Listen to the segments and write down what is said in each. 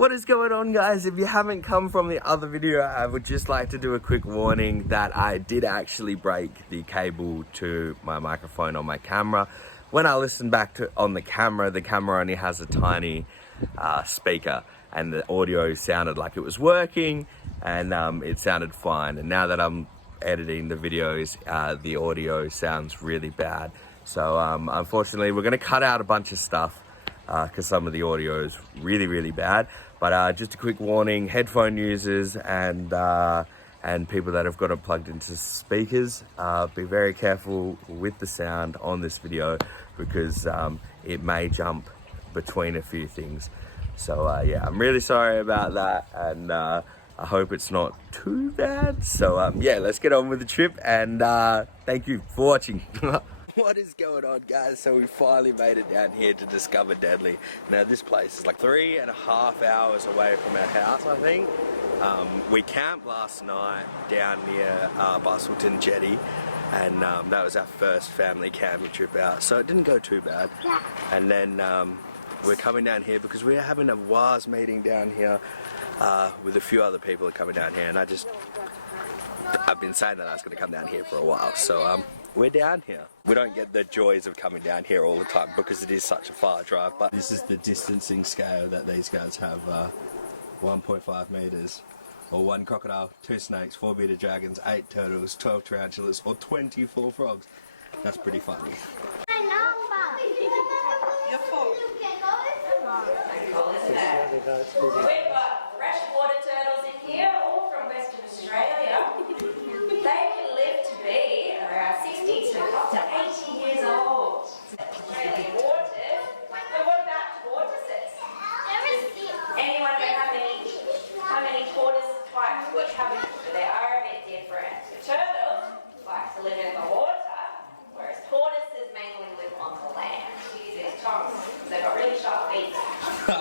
What is going on, guys? If you haven't come from the other video, I would just like to do a quick warning that I did actually break the cable to my microphone on my camera. When I listened back to on the camera only has a tiny speaker, and the audio sounded like it was working, and it sounded fine. And now that I'm editing the videos, the audio sounds really bad. So unfortunately, we're going to cut out a bunch of stuff because some of the audio is really bad. But just a quick warning, headphone users and people that have got it plugged into speakers, be very careful with the sound on this video because it may jump between a few things. So yeah, I'm really sorry about that, and I hope it's not too bad. So yeah, let's get on with the trip, and thank you for watching. What is going on, guys? So we finally made it down here to discover Deadly. Now this place is like 3.5 hours away from our house, I think. We camped last night down near Busselton Jetty, and that was our first family camping trip out, so it didn't go too bad. And then we're coming down here because we're having a WAS meeting down here with a few other people that are coming down here, and I've been saying that I was going to come down here for a while, so we're down here. We don't get the joys of coming down here all the time because it is such a far drive, but this is the distancing scale that these guys have, 1.5 meters, or 1 crocodile, 2 snakes, 4 bearded dragons, 8 turtles, 12 tarantulas, or 24 frogs. That's pretty funny. We've got freshwater turtles in here, all from Western Australia. They can live to be around 60 to up to 80 years old. Australian waters. But what about tortoises? Anyone know how many tortoise types we have? They are a bit different. The turtles like to live in the water, whereas tortoises mainly live on the land. Use their tongues. They've got really sharp beaks. I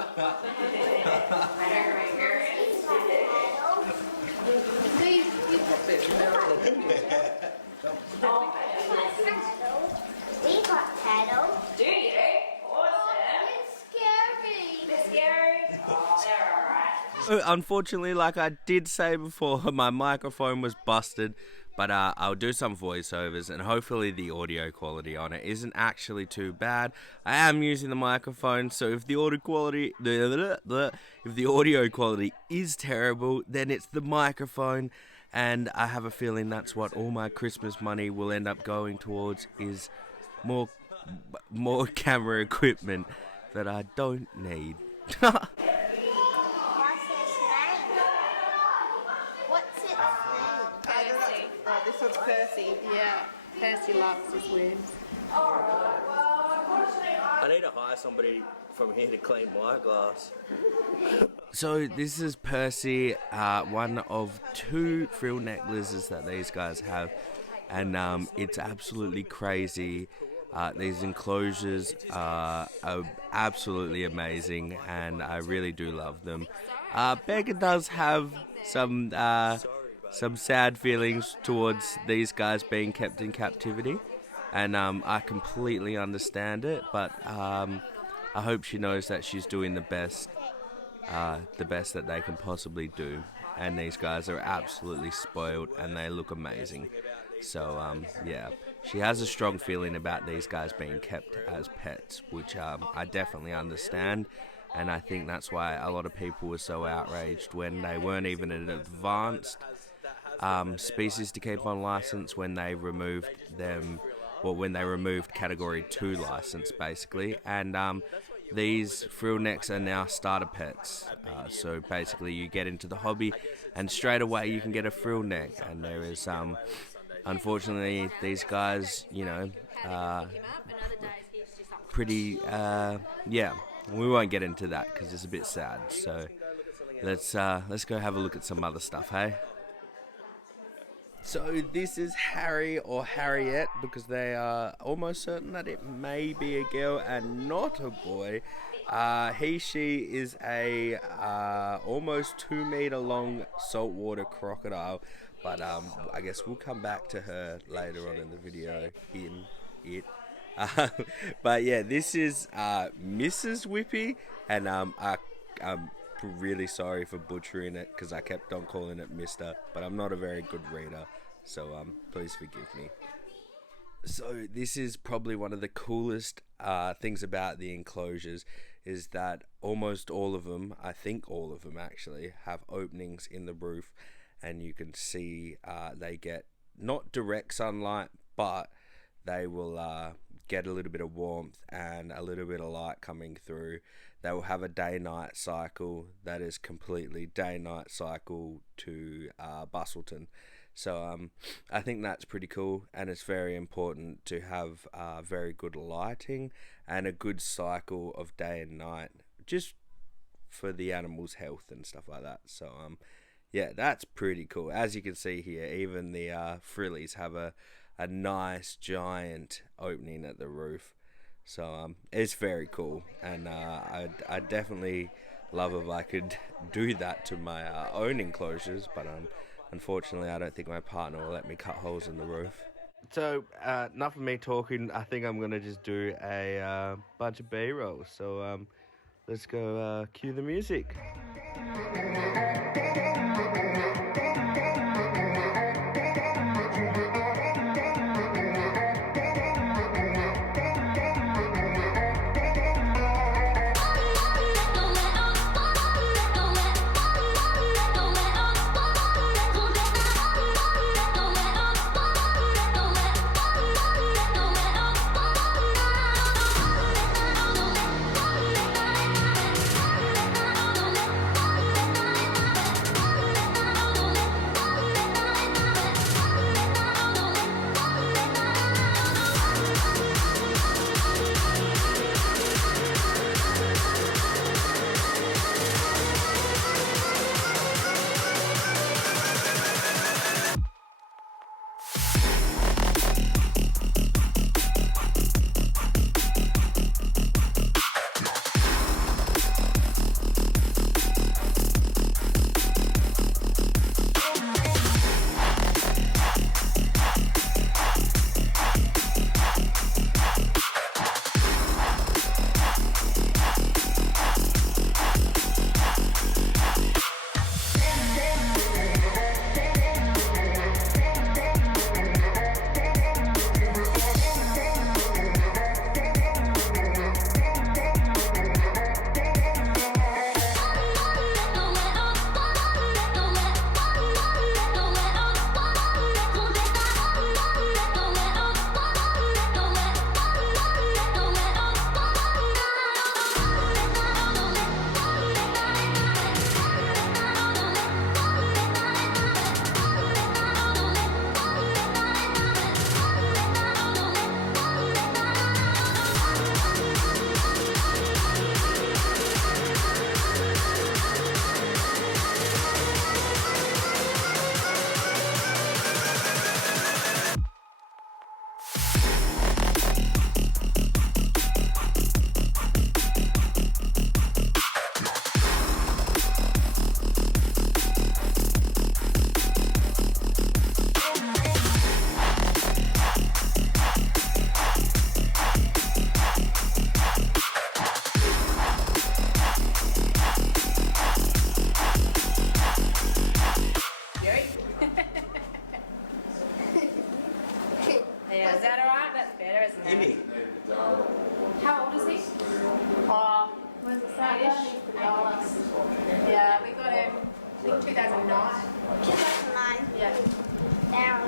know from experience. We got turtles. Do you? Awesome. It's scary. They're scary? Oh, they're alright. Unfortunately, like I did say before, my microphone was busted, but I'll do some voiceovers, and hopefully the audio quality on it isn't actually too bad. I am using the microphone, so if the audio quality is terrible, then it's the microphone, and I have a feeling that's what all my Christmas money will end up going towards, is more camera equipment that I don't need. What's its name? Percy. Oh, this one's Percy. Yeah, Percy loves his wounds. I need to hire somebody from here to clean my glass. So this is Percy, one of 2 frill neck lizards that these guys have, and it's absolutely crazy. These enclosures are absolutely amazing, and I really do love them. Becca does have some sad feelings towards these guys being kept in captivity, and I completely understand it, but I hope she knows that she's doing the best that they can possibly do, and these guys are absolutely spoiled and they look amazing. So yeah, she has a strong feeling about these guys being kept as pets, which I definitely understand, and I think that's why a lot of people were so outraged when they weren't even an advanced species to keep on license when they removed them, well, when they removed Category 2 license, basically, and these frill necks are now starter pets. So basically you get into the hobby and straight away you can get a frill neck, and there is unfortunately these guys, you know, pretty yeah, we won't get into that because it's a bit sad. So let's go have a look at some other stuff, hey? So this is Harry or Harriet, because they are almost certain that it may be a girl and not a boy. She is a almost 2 meter long saltwater crocodile, but I guess we'll come back to her later on in the video. But yeah, this is Mrs. Whippy, and really sorry for butchering it because I kept on calling it Mister, but I'm not a very good reader, so please forgive me. So this is probably one of the coolest things about the enclosures is that almost all of them, I think all of them actually, have openings in the roof, and you can see they get not direct sunlight, but they will get a little bit of warmth and a little bit of light coming through. They will have a day-night cycle that is completely day-night cycle to Busselton. So I think that's pretty cool, and it's very important to have very good lighting and a good cycle of day and night, just for the animals' health and stuff like that. So yeah, that's pretty cool. As you can see here, even the frillies have a nice giant opening at the roof. So it's very cool, and I definitely love if I could do that to my own enclosures, but unfortunately I don't think my partner will let me cut holes in the roof. So enough of me talking. I think I'm gonna just do a bunch of B-rolls. So let's go cue the music. Yeah, is that alright? That's better, isn't it? How old is he? Oh, what does it say? Yeah, we got him, I think 2009. 2009. Yeah. Down.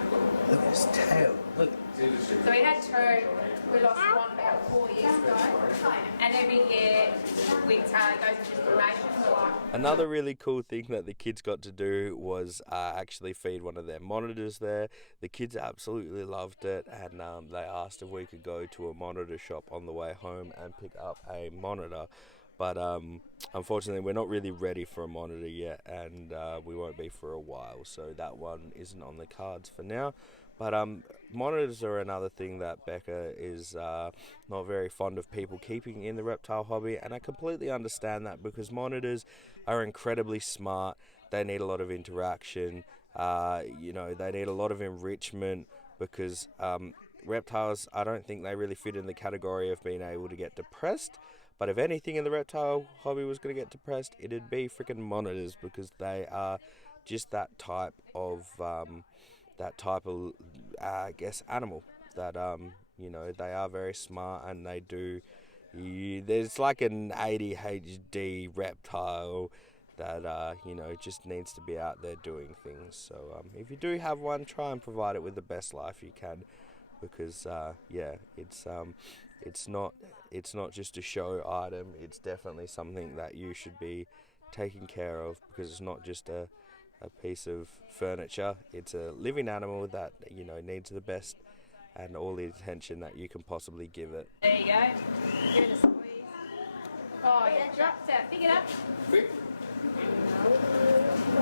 Look at his tail. Look. So we had two. We lost one about 4 years ago. And every year we goes into formation for like. Another really cool thing that the kids got to do was actually feed one of their monitors there. The kids absolutely loved it, and they asked if we could go to a monitor shop on the way home and pick up a monitor. But unfortunately, we're not really ready for a monitor yet, and we won't be for a while, so that one isn't on the cards for now. But monitors are another thing that Becca is not very fond of people keeping in the reptile hobby, and I completely understand that because monitors are incredibly smart. They need a lot of interaction. They need a lot of enrichment because reptiles, I don't think they really fit in the category of being able to get depressed. But if anything in the reptile hobby was going to get depressed, it'd be freaking monitors, because they are just that type of I guess, animal that you know, they are very smart, and they do. There's like an ADHD reptile that you know, just needs to be out there doing things. So if you do have one, try and provide it with the best life you can, because yeah, it's not just a show item. It's definitely something that you should be taking care of, because it's not just a piece of furniture. It's a living animal that, you know, needs the best and all the attention that you can possibly give it. There you go. Give it a squeeze. Oh, it drops out. Pick it up.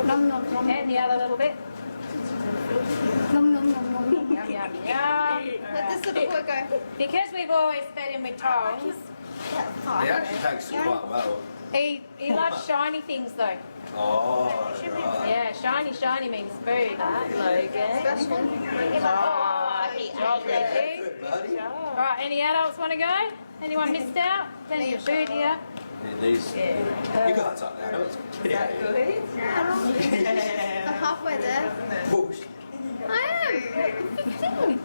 And the other little bit. Yum, yum, yum. Let this little boy go. Because we've always fed him with tongs, It actually takes quite well. he loves shiny things though. Oh, Yeah, shiny means food, huh, Logan? Oh, good job, Ricky. Alright, any adults want to go? Anyone missed out? Plenty of food here. These, you guys are adults. Get out of here. I'm halfway there. Push. I am. 15.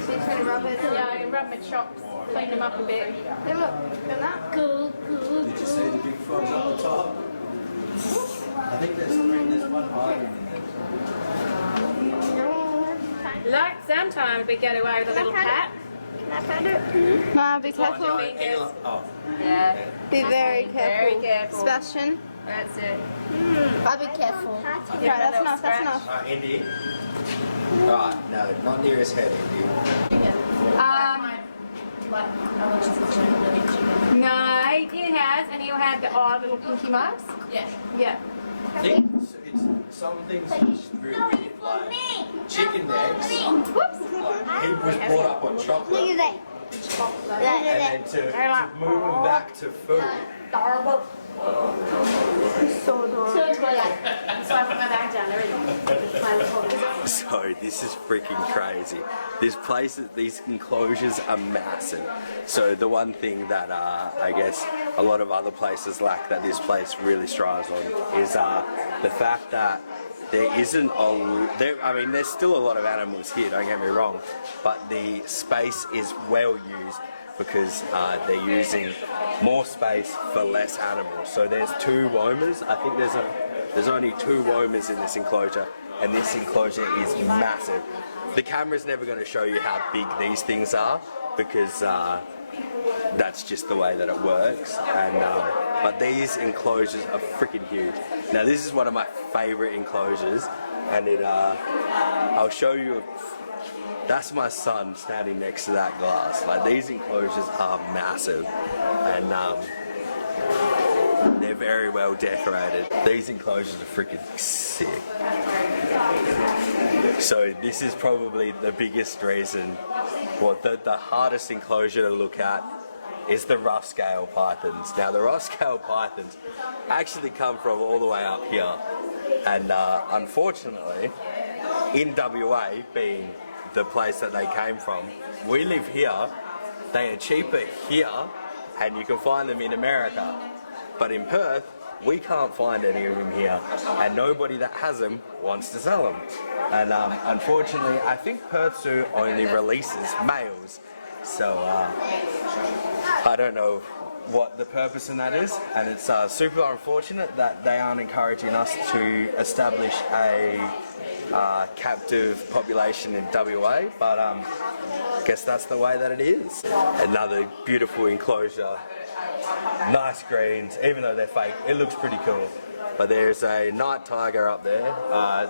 She's going to rub it. Yeah, I can rub my chops, clean them up a bit. Hey, look. Done that? Cool. Did you see the big frogs on the top? I think there's one hiding in there. Like sometimes we get away with a little pat. No, be careful. Oh, Yeah, Be very careful. very careful. Sebastian. That's it. I'll be careful. Give it a That's little enough, that's scratch. enough. Alright, Indy. Alright, no, not near his head, Indy. No, it has, and he'll have the odd little pinky marks. Yeah. I think it's some things really weird, like chicken necks. Whoops. Like, he was brought up on chocolate, Look at that. and then to move him back to food. So adorable. So I put my bag down there. So this is freaking crazy. These enclosures are massive. So the one thing that I guess a lot of other places lack that this place really strives on is the fact that there isn't I mean, there's still a lot of animals here, don't get me wrong, but the space is well used, because they're using more space for less animals. So there's 2 womers. I think there's only 2 womers in this enclosure, and this enclosure is massive. The camera's never going to show you how big these things are, because that's just the way that it works. And but these enclosures are freaking huge. Now this is one of my favorite enclosures, and I'll show you. That's my son standing next to that glass. Like, these enclosures are massive, and they're very well decorated. These enclosures are freaking sick. So this is probably the biggest reason, well, the hardest enclosure to look at is the rough scale pythons. Now the rough scale pythons actually come from all the way up here, and unfortunately, in WA being the place that they came from, we live here, they are cheaper here, and you can find them in America. But in Perth, we can't find any of them here, and nobody that has them wants to sell them. And unfortunately, I think Perth Zoo only releases males, so I don't know what the purpose in that is, and it's super unfortunate that they aren't encouraging us to establish a captive population in WA, but I guess that's the way that it is. Another beautiful enclosure, nice greens, even though they're fake, it looks pretty cool. But there's a night tiger up there,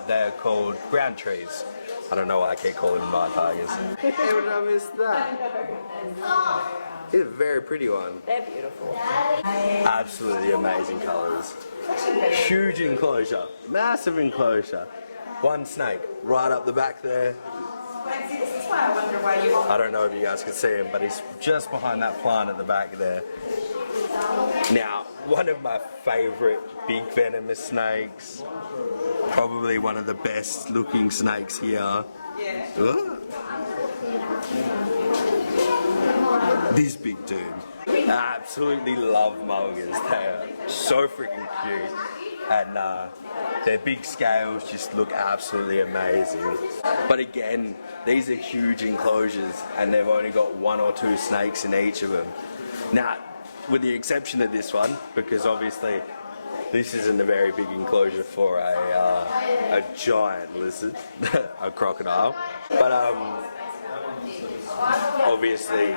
they're called ground trees. I don't know why I keep calling them night tigers. How did I miss that? It's a very pretty one. They're beautiful. Absolutely amazing colours. Huge enclosure, massive enclosure. One snake right up the back there. I don't know if you guys can see him, but he's just behind that plant at the back there. Now, one of my favourite big venomous snakes, probably one of the best looking snakes here. Yeah. this big dude. I absolutely love mulgars. They are so freaking cute, and their big scales just look absolutely amazing. But again, these are huge enclosures, and they've only got 1 or 2 snakes in each of them. Now, with the exception of this one, because obviously this isn't a very big enclosure for a giant lizard, a crocodile. But obviously,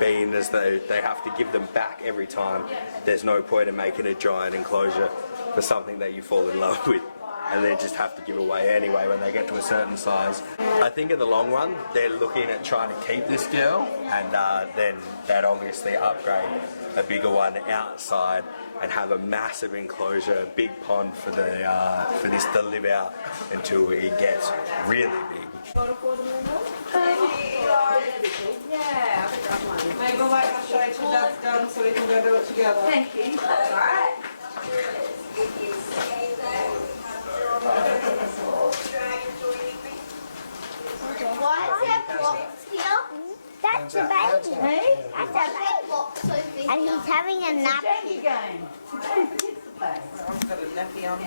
being as though they have to give them back every time, there's no point in making a giant enclosure for something that you fall in love with, and they just have to give away anyway when they get to a certain size. I think in the long run, they're looking at trying to keep this girl, and then they'd obviously upgrade a bigger one outside and have a massive enclosure, a big pond for this to live out until it gets really big. Yeah. Maybe I'll wait and show you till that's done so we can go do it together. Thank you. That's alright. Why is there blocks here? That's a baby. That's a baby. And he's having a nap. I've got a nappy on.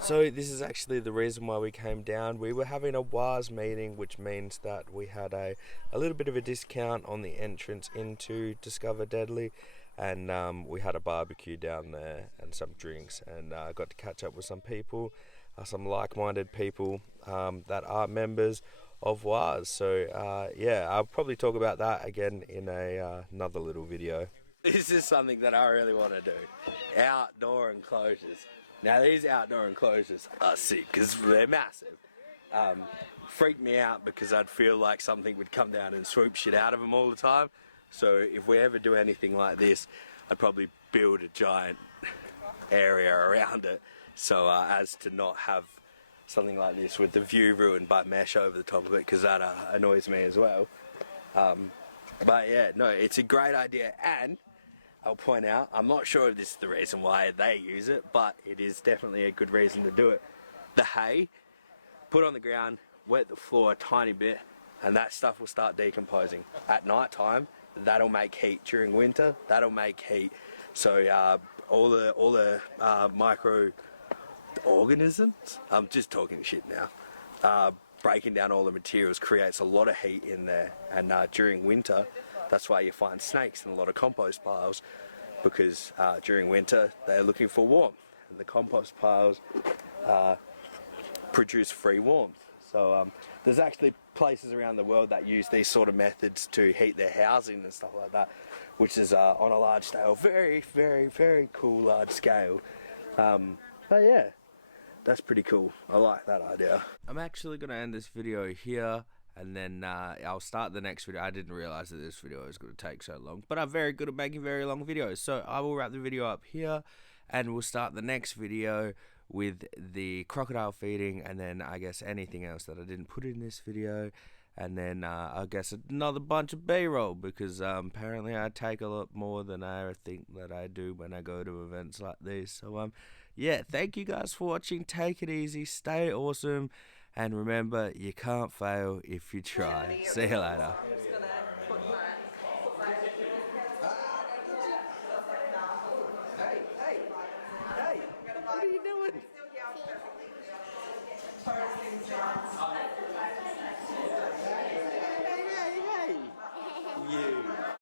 So this is actually the reason why we came down. We were having a WAS meeting, which means that we had a little bit of a discount on the entrance into Discover Deadly, and we had a barbecue down there and some drinks, and I got to catch up with some people, some like-minded people that are members of WAS. So yeah, I'll probably talk about that again in another little video. This is something that I really want to do. Outdoor enclosures. Now these outdoor enclosures are sick because they're massive. Freaked me out because I'd feel like something would come down and swoop shit out of them all the time. So if we ever do anything like this, I'd probably build a giant area around it so as to not have something like this with the view ruined by mesh over the top of it, because that annoys me as well. But yeah, no, it's a great idea, and I'll point out, I'm not sure if this is the reason why they use it, but it is definitely a good reason to do it. The hay, put on the ground, wet the floor a tiny bit, and that stuff will start decomposing. At night time, that'll make heat. During winter, that'll make heat. So all the microorganisms, I'm just talking shit now, breaking down all the materials creates a lot of heat in there, and during winter, that's why you find snakes in a lot of compost piles, because during winter they're looking for warmth, and the compost piles produce free warmth. So there's actually places around the world that use these sort of methods to heat their housing and stuff like that, which is on a large scale, very, very, very cool large scale. But yeah, that's pretty cool. I like that idea. I'm actually going to end this video here, and then I'll start the next video. I didn't realize that this video was going to take so long, but I'm very good at making very long videos. So I will wrap the video up here, and we'll start the next video with the crocodile feeding, and then I guess anything else that I didn't put in this video, and then I guess another bunch of B-roll, because apparently I take a lot more than I think that I do when I go to events like this. So yeah, thank you guys for watching. Take it easy, stay awesome, and remember, you can't fail if you try. See you later.